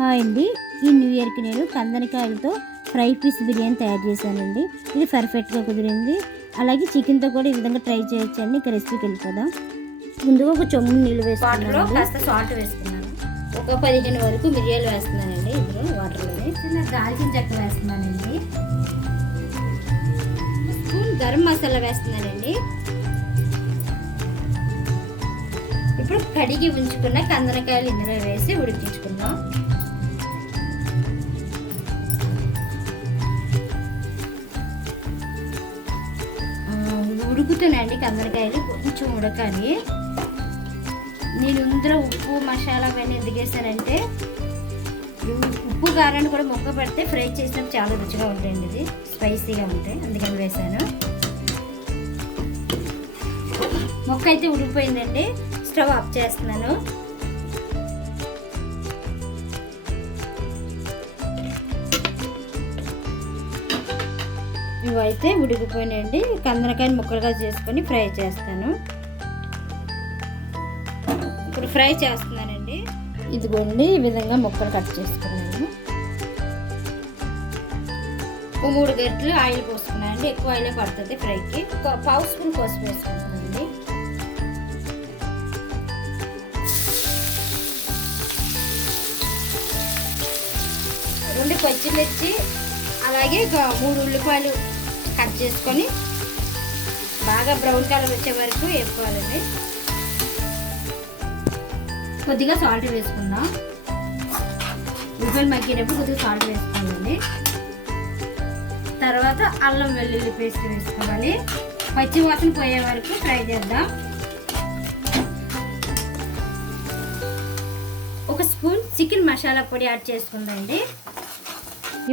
Hi అండి, ఈ new ఇయర్కి నేను కందనకాయలతో ఫ్రై పీస్ బిర్యానీ తయారు చేశానండి. ఇది పర్ఫెక్ట్గా కుదిరింది. అలాగే చికెన్తో కూడా ఈ విధంగా ట్రై చేయొచ్చండి. ఇక రెసిపీకి వెళ్ళిపోదాం. ముందుగా ఒక చెమ్ము నీళ్ళు వేసుకున్నాను, కాస్త సాల్ట్ వేసుకున్నాను, ఒక 15 వరకు మిరియాలు వేస్తున్నానండి. ఇందులో వాటర్లోనే చిన్న దాల్చిన చెక్క వేస్తున్నానండి, స్పూన్ గరం మసాలా వేస్తున్నానండి. ఇప్పుడు కడిగి ఉంచుకున్న కందనకాయలు ఇందులో వేసి ఉడికించుకుందాం. ఉడుకుతున్నాయండి కందనకాయలు, కొంచెం ఉడకాలి. నేను ఇందులో ఉప్పు మసాలా అవన్నీ ఎందుకు వేసానంటే ఉప్పు కారాన్ని కూడా మొక్క పెడితే ఫ్రై చేసినప్పుడు చాలా రుచిగా ఉంటాయండి, ఇది స్పైసీగా ఉంటాయి, అందుకని వేసాను. మొక్క అయితే ఉడికిపోయిందండి, స్టవ్ ఆఫ్ చేస్తున్నాను. ఇవైతే ఉడికిపోయినాయండి. కందనకాయని ముక్కలుగా చేసుకొని ఫ్రై చేస్తాను. ఇప్పుడు ఫ్రై చేస్తున్నానండి. ఇదిగోండి, ఈ విధంగా ముక్కలు కట్ చేసుకున్నాను. 3 గంటలు ఆయిల్ పోసుకున్నానండి, ఎక్కువ ఆయిలే పడుతుంది ఫ్రైకి. ఒక పావు స్పూన్ పసుపు వేసుకుంటున్నానండి. రెండు పచ్చిమిర్చి అలాగే 3 ఉల్లిపాయలు కట్ చేసుకొని బాగా బ్రౌన్ కలర్ వచ్చే వరకు వేసుకోవాలండి. కొద్దిగా సాల్ట్ వేసుకుందాం. ఉల్లిపాయలు మగ్గినప్పుడు కొద్దిగా సాల్ట్ వేసుకోవాలండి. తర్వాత అల్లం వెల్లుల్లి పేస్ట్ వేసుకోవాలి. పచ్చి వాసన పోయే వరకు ఫ్రై చేద్దాం. ఒక స్పూన్ చికెన్ మసాలా పొడి యాడ్ చేసుకుందండి.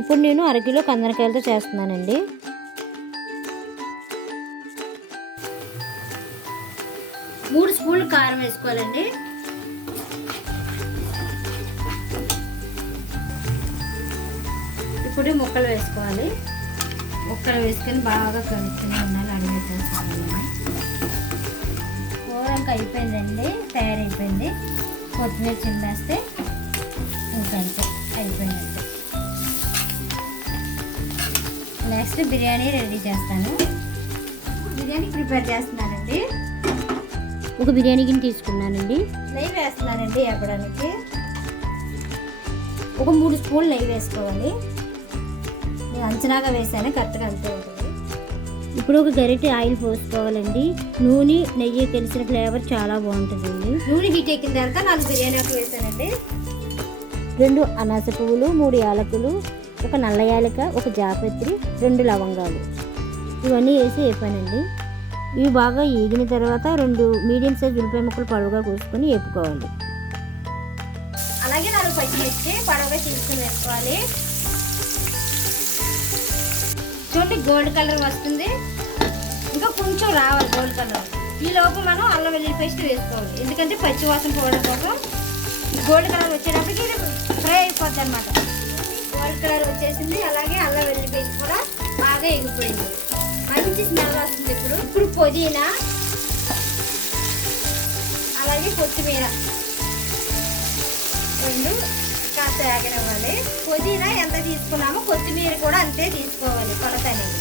ఇప్పుడు నేను 1 కిలో కందనకాయలతో చేస్తున్నానండి. మూడు స్పూన్లు కారం వేసుకోవాలండి. ఇప్పుడు ముక్కలు వేసుకోవాలి. ముక్కలు వేసుకొని బాగా కలుపుతూనే ఉండాలి, అడుగుతేసుకోవాలి. కూర ఇంకా అయిపోయిందండి, తయారైపోయింది. కొత్తిమీర చింపేస్తే ఇంకంతే అయిపోయిందండి. నెక్స్ట్ బిర్యానీ రెడీ చేస్తాను. బిర్యానీ ప్రిపేర్ చేస్తున్నానండి. ఒక బిర్యానీ గిన్నె తీసుకున్నానండి, నెయ్యి వేస్తున్నానండి. వేపడానికి ఒక 3 స్పూన్లు నెయ్యి వేసుకోవాలి. నేను అంచనాగా వేసాను, కరెక్ట్గా అంతే ఉంటుంది. ఇప్పుడు ఒక గరిటె ఆయిల్ పోసుకోవాలండి. నూనె నెయ్యి కలిసిన ఫ్లేవర్ చాలా బాగుంటుందండి. నూనె హీట్ ఎక్కిన తర్వాత 4 బిర్యానీ ఆకు వేసానండి. 2 అనాస పువ్వులు, 3 యాలకులు, ఒక నల్ల యాలక, ఒక జాపత్రి, 2 లవంగాలు, ఇవన్నీ వేసి వేపానండి. ఇవి బాగా ఏగిన తర్వాత 2 మీడియం సైజ్ ఉల్లిపాయ ముక్కలు పొడవుగా కోసుకొని వేపుకోవాలి. అలాగే 4 పచ్చిమిర్చి పొడవుగా తీసుకుని వేసుకోవాలి. చూడండి, గోల్డ్ కలర్ వస్తుంది, ఇంకా కొంచెం రావాలి గోల్డ్ కలర్. ఈ లోపు మనం అల్లం వెల్లుల్లి పేస్ట్ వేసుకోవాలి, ఎందుకంటే పచ్చి వాసన పోవడం కోసం. గోల్డ్ కలర్ వచ్చేటప్పటికి ఫ్రై అయిపోద్ది అనమాట. గోల్డ్ కలర్ వచ్చేసింది. అలాగే అల్లం వెల్లుల్లి పేస్ట్ కూడా బాగా ఎగిపోయింది, మంచి స్మెల్ వస్తుంది. ఇప్పుడు పుదీనా అలాగే కొత్తిమీర 2 కాస్త వేగనివ్వాలి. పుదీనా ఎంత తీసుకున్నామో కొత్తిమీర కూడా అంతే తీసుకోవాలి, కొలత అనేది.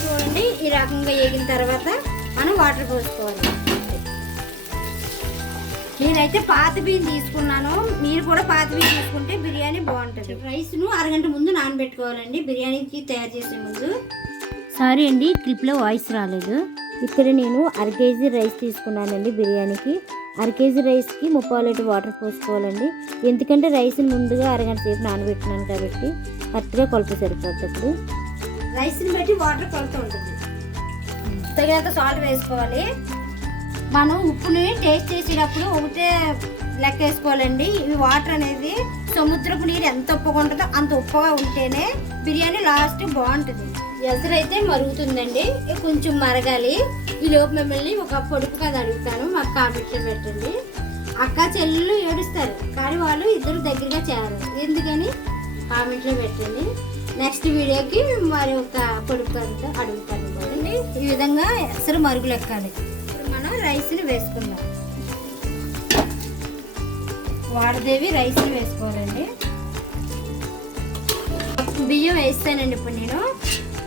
చూడండి, ఈ రకంగా వేగిన తర్వాత మనం వాటర్ పోసుకోవాలి. నేనైతే పాత బియ్యం తీసుకున్నాను, మీరు కూడా పాత బియ్యం తీసుకుంటే బిర్యానీ బాగుంటుంది. రైస్ను 1 గంట ముందు నానబెట్టుకోవాలండి, బిర్యానీకి తయారు చేసే ముందు. సారీ అండి, క్లిప్లో వాయిస్ రాలేదు. ఇక్కడ నేను 1/2 కేజీ రైస్ తీసుకున్నానండి బిర్యానీకి. 1/2 కేజీ రైస్కి 3/4 లీటర్ వాటర్ పోసుకోవాలండి. ఎందుకంటే రైస్ని ముందుగా 1 గంట సేపు నానబెట్టినాను కాబట్టి కరెక్ట్గా కొలత సరిపోతుంది. ఇప్పుడు రైస్ని బట్టి వాటర్ కొలత ఉంటుంది. తగినంత సాల్ట్ వేసుకోవాలి. మనం ఉప్పుని టేస్ట్ చేసేటప్పుడు ఒకటే లెక్క వేసుకోవాలండి. ఇవి వాటర్ అనేది సముద్రపు నీరు ఎంత ఉప్పుగా ఉంటుందో అంత ఉప్పుగా ఉంటేనే బిర్యానీ లాస్ట్ బాగుంటుంది. ఎసరైతే మరుగుతుందండి, కొంచెం మరగాలి. ఈ లోపు మిమ్మల్ని ఒక పొడుపు కథ అడుగుతాను, మాకు కామెంట్లో పెట్టండి. అక్క చెల్లెళ్ళు ఏడుస్తారు కానీ వాళ్ళు ఇద్దరు దగ్గరగా చేరారు, ఎందుకని కామెంట్లో పెట్టండి. నెక్స్ట్ వీడియోకి మరి ఒక పొడుపు కథతో అడుగుతాను. ఈ విధంగా ఎసరు మరుగులు ఎక్కాలి. మనం రైస్ని వేసుకుందాం. వాడదేవి రైస్ని వేసుకోవాలండి. బియ్యం వేస్తానండి. ఇప్పుడు నేను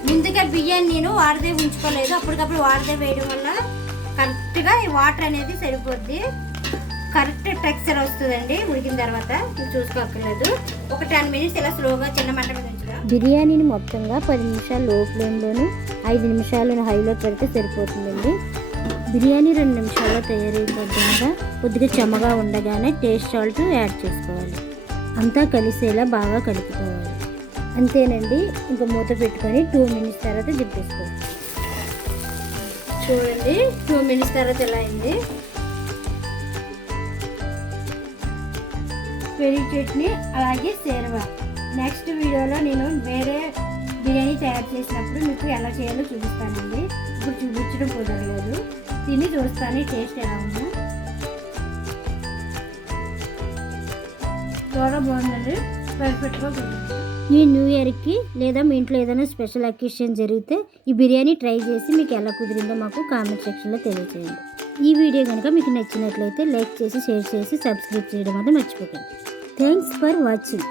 ముందుగా బియ్యాన్ని నేను వాడితే ఉంచుకోలేదు, అప్పటికప్పుడు వాడితే వేయడం వల్ల కరెక్ట్గా ఈ వాటర్ అనేది సరిపోద్ది, కరెక్ట్ టెక్స్చర్ వస్తుందండి. ఉడికిన తర్వాత చూసుకోక్కర్లేదు. ఒక 10 మినిట్స్ ఇలా స్లోగా చిన్న మంట మీద ఉంచుదాం. బిర్యానీని మొత్తంగా 10 నిమిషాలు లో ఫ్లేమ్లోను 5 నిమిషాలను హైలో పెడితే సరిపోతుందండి. బిర్యానీ 2 నిమిషాల్లో తయారైపోతుండగా కొద్దిగా చెమ్మగా ఉండగానే టేస్ట్ సాల్ట్ యాడ్ చేసుకోవాలి. అంతా కలిసేలా బాగా కలుపుకోవాలి. అంతేనండి. ఇంకా మూత పెట్టుకొని 2 మినిట్స్ తర్వాత దింపేసుకోవాలి. చూడండి 2 మినిట్స్ తర్వాత ఎలా అయింది. పెరుగు చట్నీ అలాగే సేర్వా నెక్స్ట్ వీడియోలో నేను వేరే బిర్యానీ తయారు చేసినప్పుడు మీకు ఎలా చేయాలో చూపిస్తానండి. ఇప్పుడు చూపించడం కుదరలేదు, తిని చూస్తాను టేస్ట్ ఎలా ఉందో. చాలా బాగుందండి, పర్ఫెక్ట్గా కుదిరింది. ఈ న్యూ ఇయర్కి లేదా మీ ఇంట్లో ఏదైనా స్పెషల్ అకేషన్ జరిగితే ఈ బిర్యానీ ట్రై చేసి మీకు ఎలా కుదిరిందో మాకు కామెంట్ సెక్షన్లో తెలియజేయండి. ఈ వీడియో కనుక మీకు నచ్చినట్లయితే లైక్ చేసి, షేర్ చేసి, సబ్స్క్రైబ్ చేయడం అనేది మర్చిపోకండి. Thanks for watching.